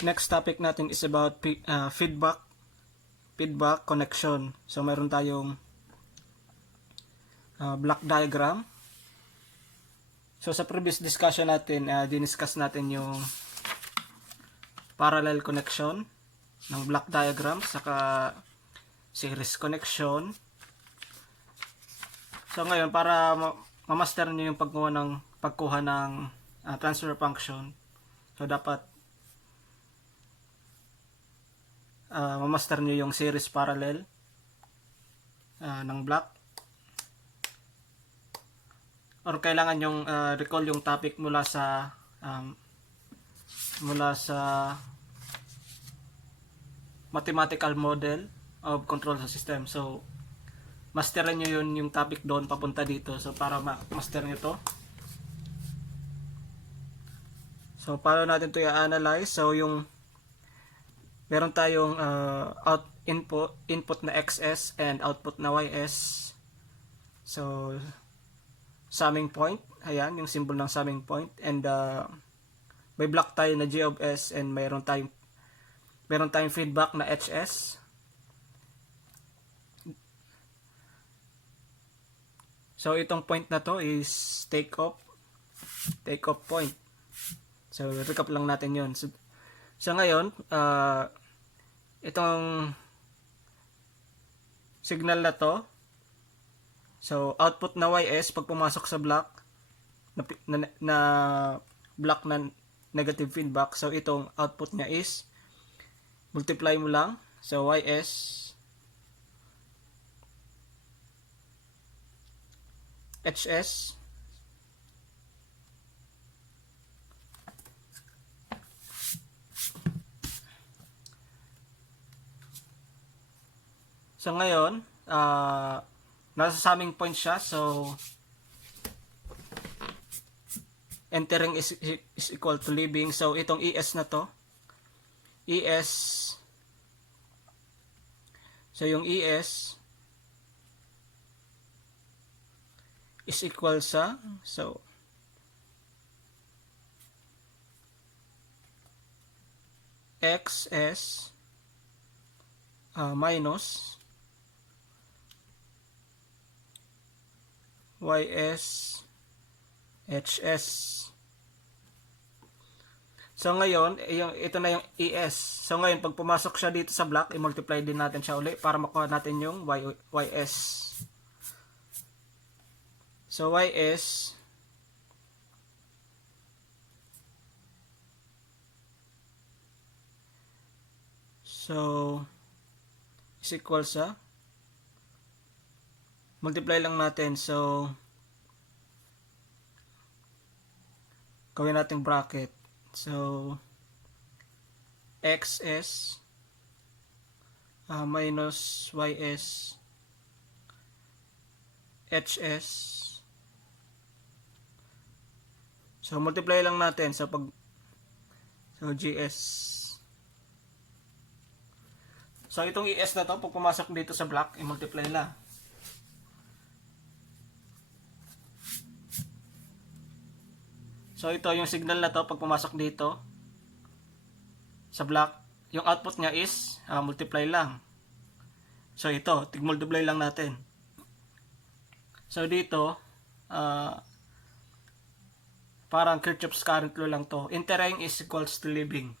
Next topic natin is about feedback connection. So mayroon tayong block diagram. So sa previous discussion natin, diniscuss natin yung parallel connection ng block diagram saka series connection. So ngayon, para ma-master niyo yung pagkuha ng transfer function, so dapat ma-master niyo yung series parallel ng block, or kailangan yung recall yung topic mula sa mathematical model of control sa system. So masteran nyo yun yung topic doon papunta dito. So para master nyo to, so paano natin to i-analyze? So yung meron tayong input na xs and output na ys. So summing point, ayan yung symbol ng summing point, and may block tayo na g of s, and meron tayong feedback na hs. So itong point na to is take off point. So recap lang natin yon. So ngayon, itong signal na to, so output na ys pag pumasok sa block na block na negative feedback, so itong output niya is multiply mo lang, so ys hs so ngayon nasa summing point siya, so entering is equal to leaving. So itong es na to, so yung es is equal sa, so xs minus ys hs. So ngayon, ito na yung es. So ngayon, pag pumasok siya dito sa block, i-multiply din natin siya uli para makuha natin yung ys. So ys is equal sa, multiply lang natin, so gawin natin bracket, so xs minus ys hs. So multiply lang natin, so gs. So itong es na to, pag pumasok dito sa block, i-multiply lang. So ito yung signal na to, pag pumasok dito sa block, yung output niya is multiply lang. So ito, tig-multiply lang natin. So dito, parang Kirchhoff's current law lang to. Entering is equals to leaving.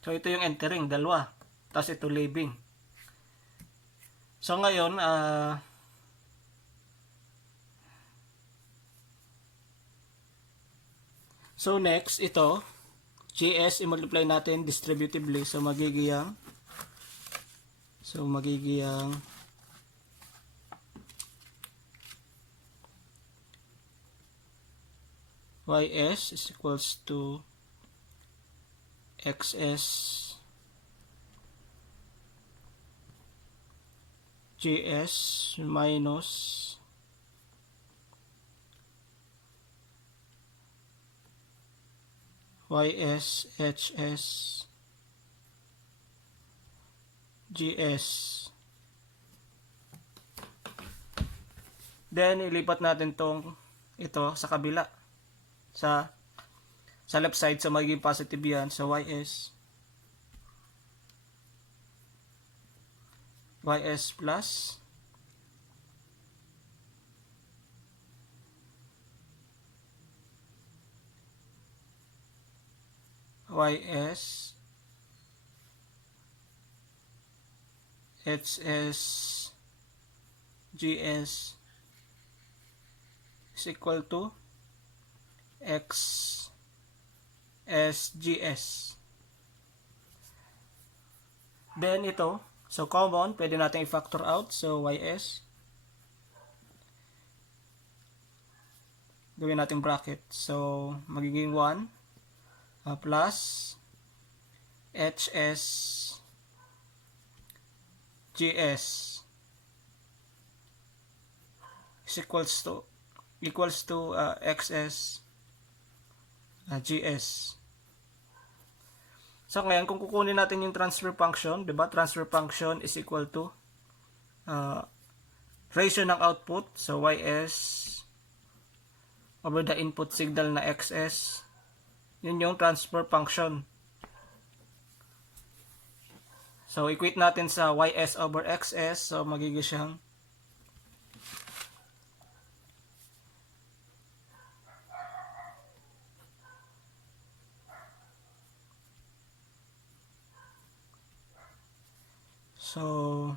So ito yung entering, dalawa. Tapos ito leaving. So ngayon, so next, ito, gs, i-multiply natin distributively. So magiging ys is equals to xs gs minus ys hs gs. Then ilipat natin ito sa kabila, sa left side, so magiging positive yan. So ys plus ys hs gs is equal to x sgs. Then ito, so common, pwede natin i-factor out. So ys, gawin natin bracket. So magiging 1 plus hs gs is equals to xs gs. So ngayon, kung kukunin natin yung transfer function, 'di ba? Transfer function is equal to ratio ng output, so ys over the input signal na xs. Yun yung transfer function. So equate natin sa ys over xs, so magiging siyang so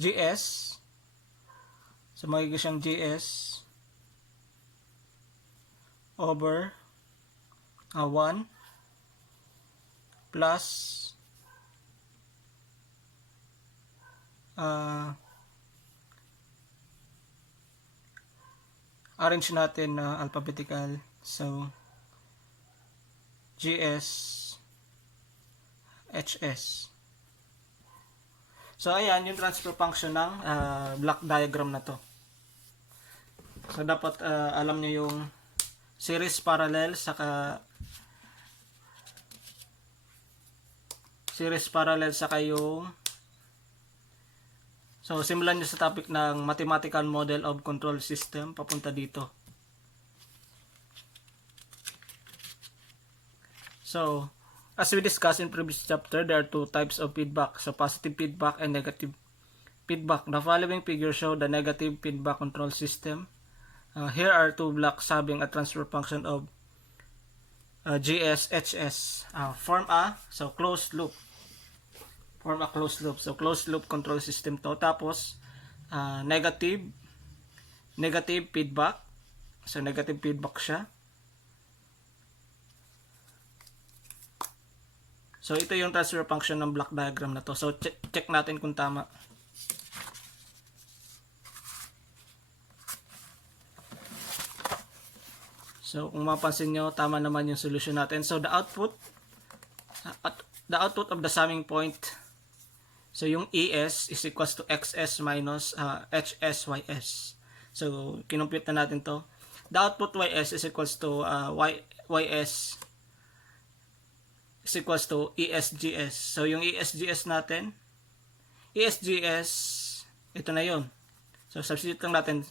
gs, so magiging siyang gs over 1 plus arrange natin alphabetical, so gs hs. So ayan yung transfer function ng block diagram na to. So dapat alam nyo yung series parallel saka yung, so simulan nyo sa topic ng mathematical model of control system papunta dito. So as we discussed in previous chapter, there are two types of feedback, so positive feedback and negative feedback. The following figures show the negative feedback control system. Here are two blocks having a transfer function of gs hs. Form a closed loop. So closed loop control system to. Tapos negative feedback. So negative feedback siya. So ito yung transfer function ng block diagram na to. So check natin kung tama. So kung mapansin nyo, tama naman yung solution natin. So the output of the summing point, so yung es is equals to xs minus hsys. So kinumpute na natin to. The output ys is equals to ys is equals to esgs. So yung esgs natin, ito na yun. So substitute lang natin,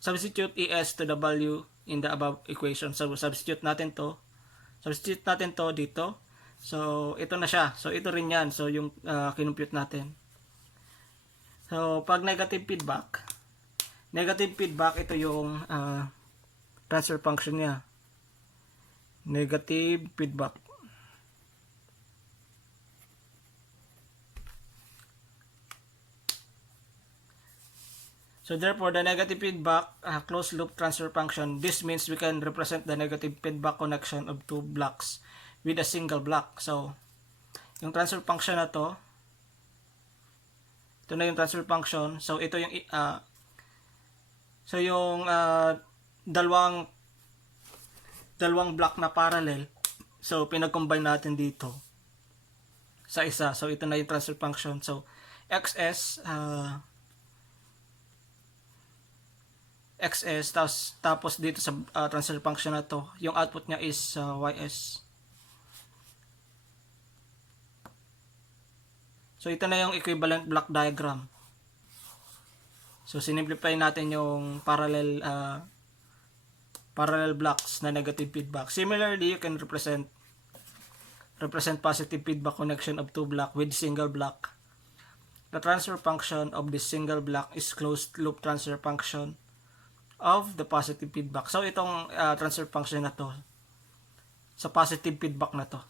substitute es to the value in the above equation. So substitute natin to dito. So ito na siya. So ito rin yan. So yung kinumpute natin. So pag negative feedback, ito yung transfer function niya. Negative feedback. So therefore, the negative feedback closed loop transfer function, this means we can represent the negative feedback connection of two blocks with a single block. So yung transfer function na to, ito na yung transfer function. So ito yung dalawang block na parallel. So pinag-combine natin dito sa isa. So ito na yung transfer function. So xs tapos dito sa transfer function na to, yung output niya is ys. So ito na yung equivalent block diagram. So sinimplify natin yung parallel blocks na negative feedback. Similarly, you can represent positive feedback connection of two block with single block. The transfer function of this single block is closed loop transfer function of the positive feedback. So itong transfer function na to sa positive feedback na to.